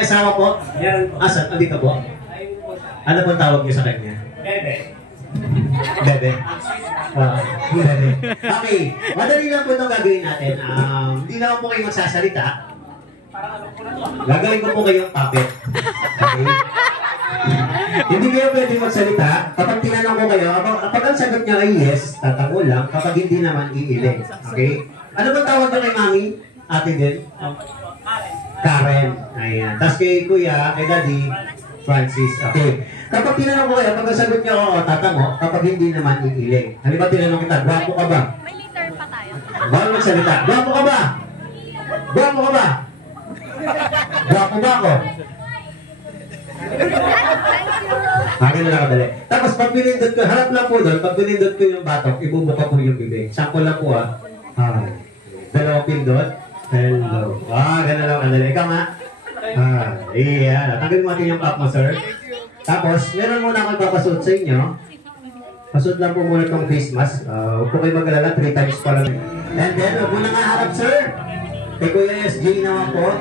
may asawa po? Meron po. Asan? Andito po? Ano po tawag niyo sa kanya? Bebe. Bebe? Bebe. Okay. Madali lang po itong gagawin natin. Hindi naman po kayo magsasalita. Gagawin ko po kayong puppet. Okay? Hindi kayo pwede magsalita. Kapag tinanong ko kayo, kapag ang sagot niya ay yes, tatago lang. Kapag hindi naman, iiling. Okay? Ano ba tawag niyo kay mami? Ate din? Karen. Ayan. Tapos kay kuya, kay daddy, Francis. Okay. Kapag tinanong ko kayo, kapag sagot niyo oo, tatango. Kapag hindi naman, iiling. Halimbawa tinanong kita, gwapo ka ba? May liter pa tayo. Bawal magsalita. Gwapo ka ba? Gwapo ka ba? Gwapo ba ako? Akin na lang kadali. Tapos pag pinindot ko, harap lang po doon, pag pinindot ko yung batok, ibubuka po yung bibig. Sample lang po Hi. Dalawang pindot. Hello. Ganun lang kadali. Ikaw nga. Iya. Tanggalin mo natin yung cap mo, sir. Tapos, meron muna akong papasuot sa inyo. Pasuot lang po muna itong face mask. Huwag po kayo mag-alala, 3 times pa lang. And then, huwag mo na nga harap, sir. Kay Kuya SJ naman po.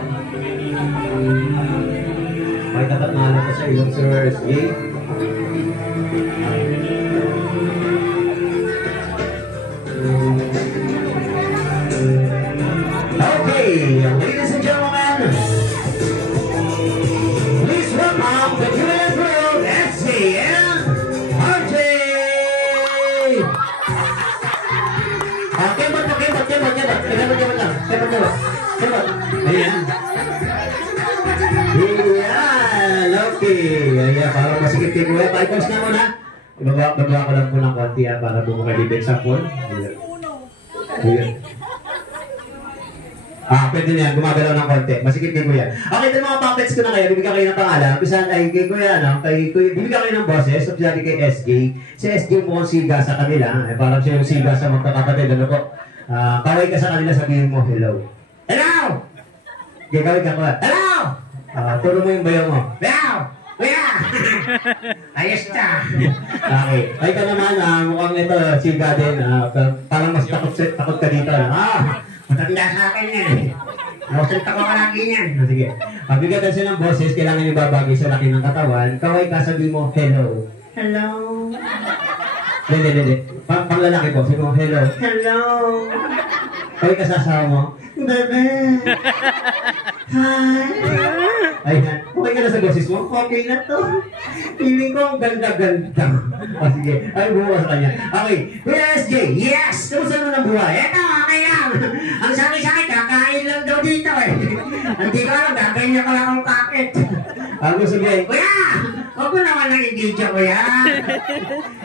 May dapat na alam ko sa ilong, Sir SJ. Okay, ladies and gentlemen, please welcome the Julian World SJ and RJ! Kemot lang. Ayan. Ayan, okay. Ayan, parang masikip kay Kuya. Pipos na muna. Ibaba ko lang po ng konti para bumukadibig sa pool. Ayan. Pwede na yan. Gumagalaw ng konti. Masikip kay Kuya. Okay, ito mga puppets ko na kayo. Bibigyan kayo ng pangalan. Pisan ay kay Kuya, bibigyan kayo ng boses. So, pisali kay SJ. Si SJ mukhang siga sa kanila. Parang siya yung siga sa magkakapatid. Ano po? Kaway ka sa kanila, sabihin mo, hello. Hello! Gagawin ka ko. Hello! Turo mo yung bayo mo. Hello! Kuya! Ayos ka! Okay. Ay ka naman, mukhang ito, siga din. Parang mas takot ka dito. Matanda sa akin yan. Nakusunta ko lagi yan. Sige. Pabigatan siya ng boses, kailangan yung babagay sa laki ng katawan. Kaway ka, sabihin mo, hello. Hello! Hindi. Panglalaki po, sabihin mo, hello. Hello! Kaway ka sa asawa mo, bebe! Hi! Ayan. Okay ka na sa boses mo? Okay na to. Feeling ko ang ganda-ganda. Sige. Ay, buha sa kanya. Okay. Kuya SJ, yes! Kamusta mo ng buhay? Eto, okay lang. Ang sabi-sabi, kakain lang daw dito eh. Hindi ko alam, gagawin niya pala akong kakit. Ako sabihin, Kuya! Huwag mo naman nang i-video, Kuya.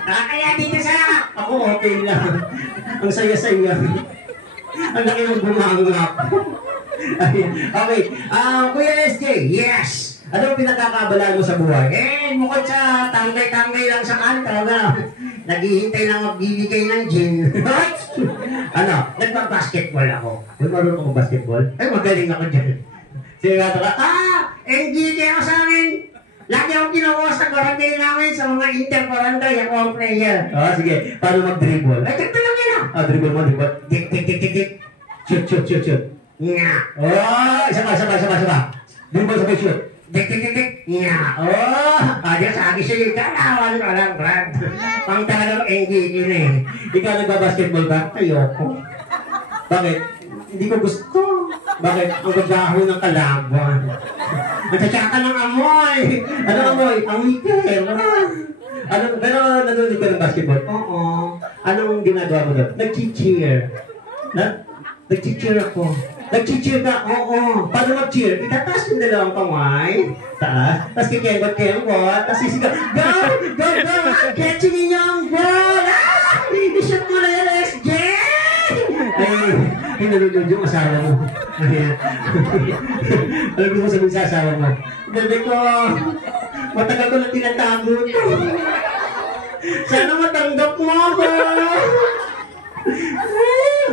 Kaya dito sa ako, okay lang. Ang saya-saya. Ang laki ng bumangap. Okay. Kuya SJ, yes! Ano pinagkakabalaan mo sa buhay? Bukod sa tanggay-tanggay lang sa kanto, naghihintay lang magbibigay ng gin. Nagpa-basketball ako. May marunong akong basketball? Ay, magaling ako dyan. Sige nga ka, NGK ako sa amin. Lagi ako kinuha sa quarantine namin sa mga inter-quarantine. Ako ang player. Sige. Paano mag-dribble? Ay, tagto lang yun dribble mo. Tik. Shoot. Nga. Isa pa. Dribble sabay shoot. Tik. Nga. Adios, agis siya yung kalawan ko lang, Brad. Pang talagang NGK na eh. Ikaw nagbabasketball ba? Ayoko. Bakit? Hindi ko gusto. Bakit? Ang gagaho ng kalaban. Nagsatsaka ng amoy. Ano amoy? Ang hikir. Pero nanonood ka ng basketball? Oo. Anong ginagawa mo doon? Nag-cheer. Nag-cheer ako. Nag-cheer ka? Oo. Paano mag-cheer? Itataas yung dalawang kamay. Taas. Tapos kikembot. Tapos sisigaw. Go! Catch ninyo ang ball! I-shoot mo na yan, SJ! Ay, nalulod yung asawa mo. Alam mo sabihin sa asawa mo. Bebe ko, matagal ko na tinatago ito. Sana matanggap mo ako.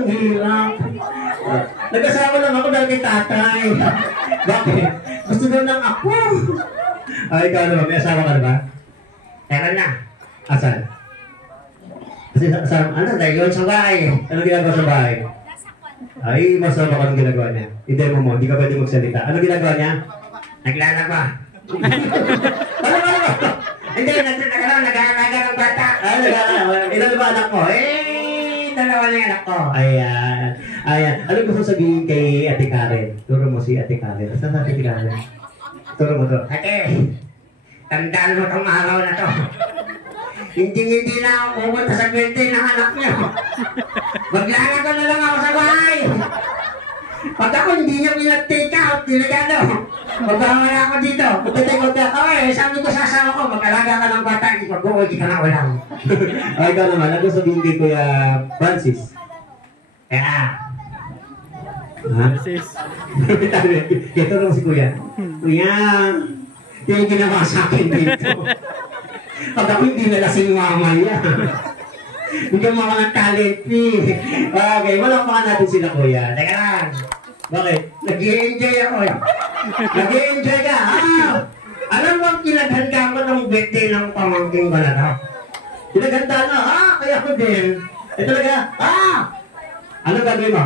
Ang hirap. Nag-asawa lang ako dahil kay tatay. Bakit? Gusto daw ng ako. Ay, ikaw naman, may asawa ka na ba? Meron na. Asan? Kasi dahil yun sa bahay. Ano ginagawa sa bahay? Ay, masama ka ng ginagawa niya. I-demo mo, hindi ka pwede magsalita. Ano ginagawa niya? Naglalaba. Ano? Hindi, nag-aalaga ng bata. Ilan ba anak mo? Dalawa na yung anak ko. Ayan. Ano gusto sabihin kay Ate Karen? Turo mo si Ate Karen. Saan Ate Karen? Turo mo to. Ate, tandaan mo tong araw na to. Hindi na ako pumunta sa birthday ng anak niyo. Maglalaga na lang ako sa bahay. Pag ako hindi niya pinag-take out, delegado, magbawala ako dito. Pagkatay-kot ka, sabi ko sa asawa ko, mag-alaga ka ng bata, ipag-uwi ka na ulang. Ikaw naman, ano sabihin kay Kuya Francis? Ha? Francis. Ito lang si Kuya. Kuya, yung ginawa sa akin dito. Pag ako hindi nalasing mamaya. Hindi mo mga talent fee. Okay, malakpakan natin sila Kuya. Teka lang. Bakit? Nag-i-enjoy ako. Nag-i-enjoy ka. Alam mo ang kinaganda ko ng birthday ng pamangking ko na to? Kinaganda na. Kaya ko din. Talaga. Ano gagawin mo?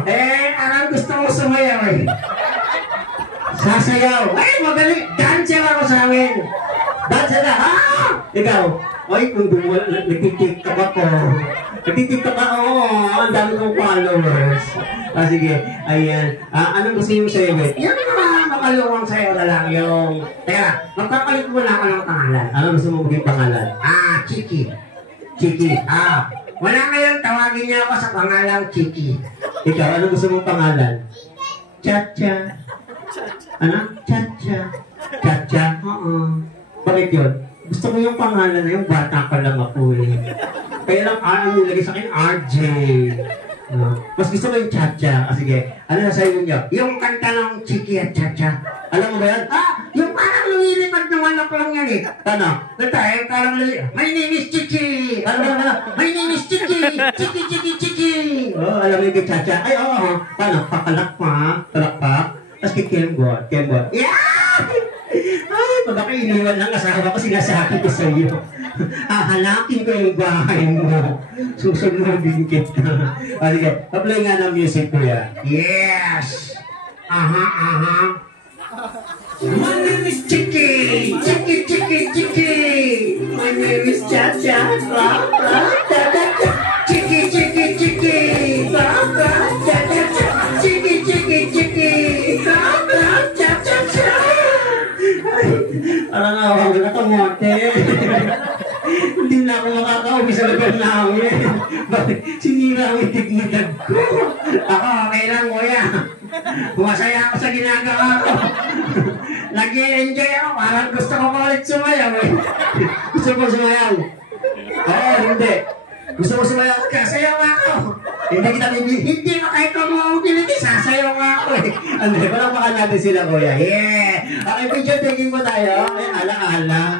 Arang gusto ko sumayaw Sasayaw. Magaling. Dancer ako sa amin. Dancer na. Ikaw. Kung nagtitiktok ako. Nagtitiktok ako. Ang dami kong followers. Sige. Ayan. Anong gusto yung sayo? Yan mga makaluwang sayo na lang yung... Teka, magpapalit muna ako ng pangalan. Ano gusto mo maging pangalan? Chiki. Chiki. Wala ngayon, tawagin niya ako sa pangalang Chiki. Ikaw, ano gusto mong pangalan? Chacha. Ano? Chacha. Chacha? Bakit yun? Gusto ko yung pangalan na yung bata pa lang ako Kaya lang ano nilagay sa akin, RJ. Mas gusto ko yung Chacha. Sige, ano na sa'yo niyo? Yung kanta ng Chiki at Chacha. Alam mo ba yan? Yung parang lumilipad ng manok lang yan Ano? Yung parang lumilipad. My name is Chiki. Ano? My name is Chiki. Chiki, Chiki, Chiki. Alam mo yung Chacha? Paano? Pakalakpak. Palakpak. Tapos kikembot. Yeah! Pag ako iniwan ng asawa ko, sinasabi ko sa iyo. Hanakin ko yung bahay mo. Susunodin kita. Sige, apply nga ng music ko yan. Yes! My name is Chiki! Chiki, Chiki, Chiki! My name is Chacha! Chiki, Chiki, Chiki! Chiki, Chiki, Chiki! Parang awang na kamote. Hindi na ako makakauwi sa lugar namin. Bakit? Sinira ang itignitan ko. Ako, okay lang, Kuya. Masaya ako sa ginagawa ko. Nag-i-enjoy ako. Parang gusto ko pa ulit sumayaw Gusto ko sumayaw? Hindi. Gusto ko sumayaw kasi sayaw ako. Hindi ka kahit kung mga utility, sasayaw ako Palakpakan natin sila, Kuya. Yeah! Okay, picture taking mo tayo. Ala-ala.